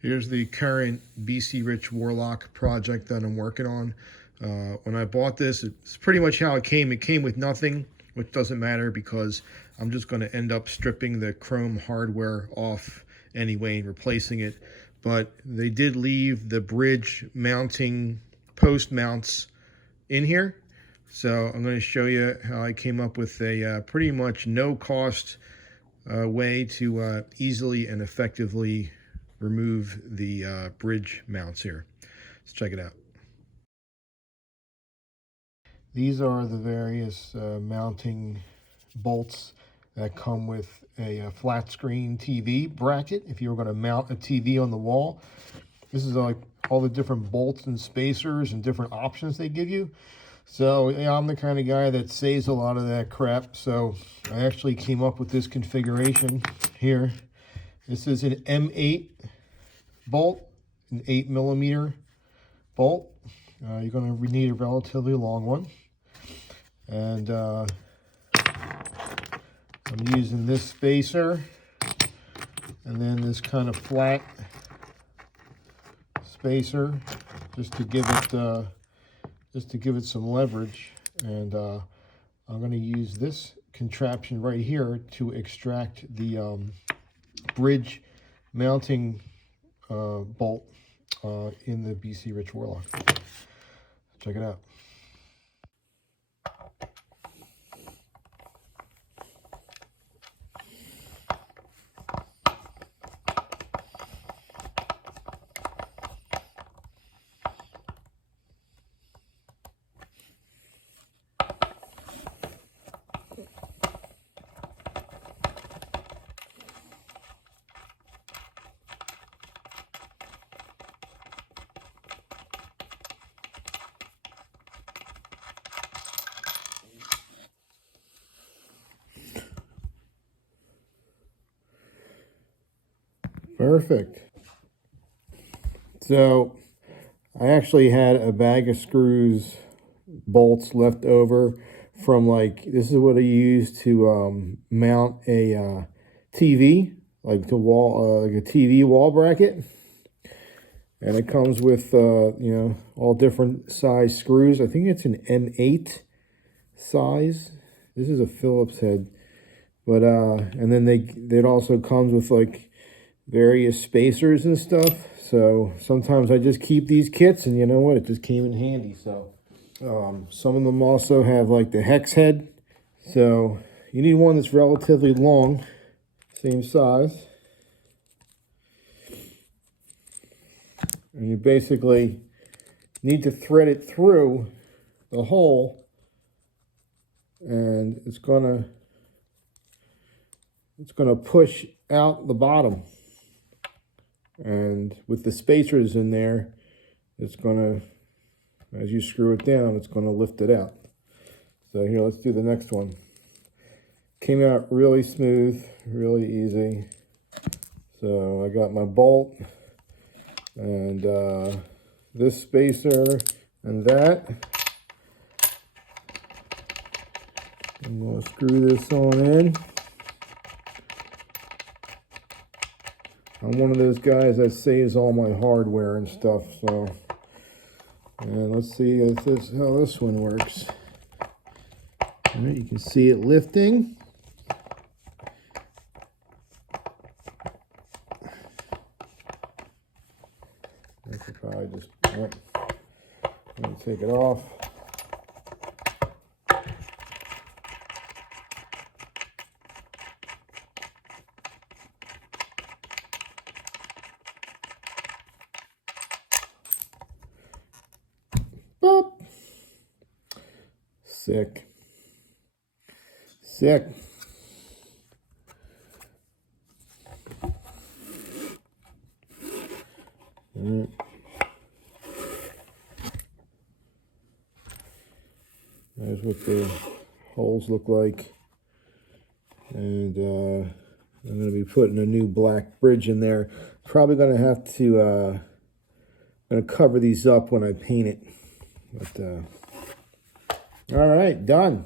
Here's the current BC Rich Warlock project that I'm working on. When I bought this, it's pretty much how it came. It came with nothing, which doesn't matter because I'm just going to end up stripping the chrome hardware off anyway and replacing it. But they did leave the bridge mounting post mounts in here. So I'm going to show you how I came up with a pretty much no cost way to easily and effectively remove the bridge mounts here. Let's check it out. These are the various mounting bolts that come with a flat screen TV bracket. If you were going to mount a TV on the wall, this is like all the different bolts and spacers and different options they give you. So yeah, I'm the kind of guy that saves a lot of that crap. So I actually came up with this configuration here. This is an M8 bolt, an 8mm bolt. You're going to need a relatively long one. And I'm using this spacer and then this kind of flat spacer just to give it some leverage. And I'm going to use this contraption right here to extract the bridge mounting bolt in the BC Rich Warlock. Check it out. Perfect. So I actually had a bag of screws, bolts left over from this is what I use to mount a TV, like a TV wall bracket. And it comes with, all different size screws. I think it's an M8 size. This is a Phillips head. But, and then it also comes with various spacers and stuff. So sometimes I just keep these kits, and you know what, it just came in handy. So some of them also have the hex head, so you need one that's relatively long, same size, and you basically need to thread it through the hole, and it's gonna push out the bottom. And with the spacers in there, it's gonna, as you screw it down, it's gonna lift it out. So here, let's do the next one. Came out really smooth, really easy. So I got my bolt and this spacer and that. I'm gonna screw this on in. I'm one of those guys that saves all my hardware and stuff, so. And let's see how this one works. All right, you can see it lifting. I should probably just, let me take it off. Boop. Sick. All right. There's what the holes look like. And I'm going to be putting a new black bridge in there. Probably going to have to cover these up when I paint it. But all right, done.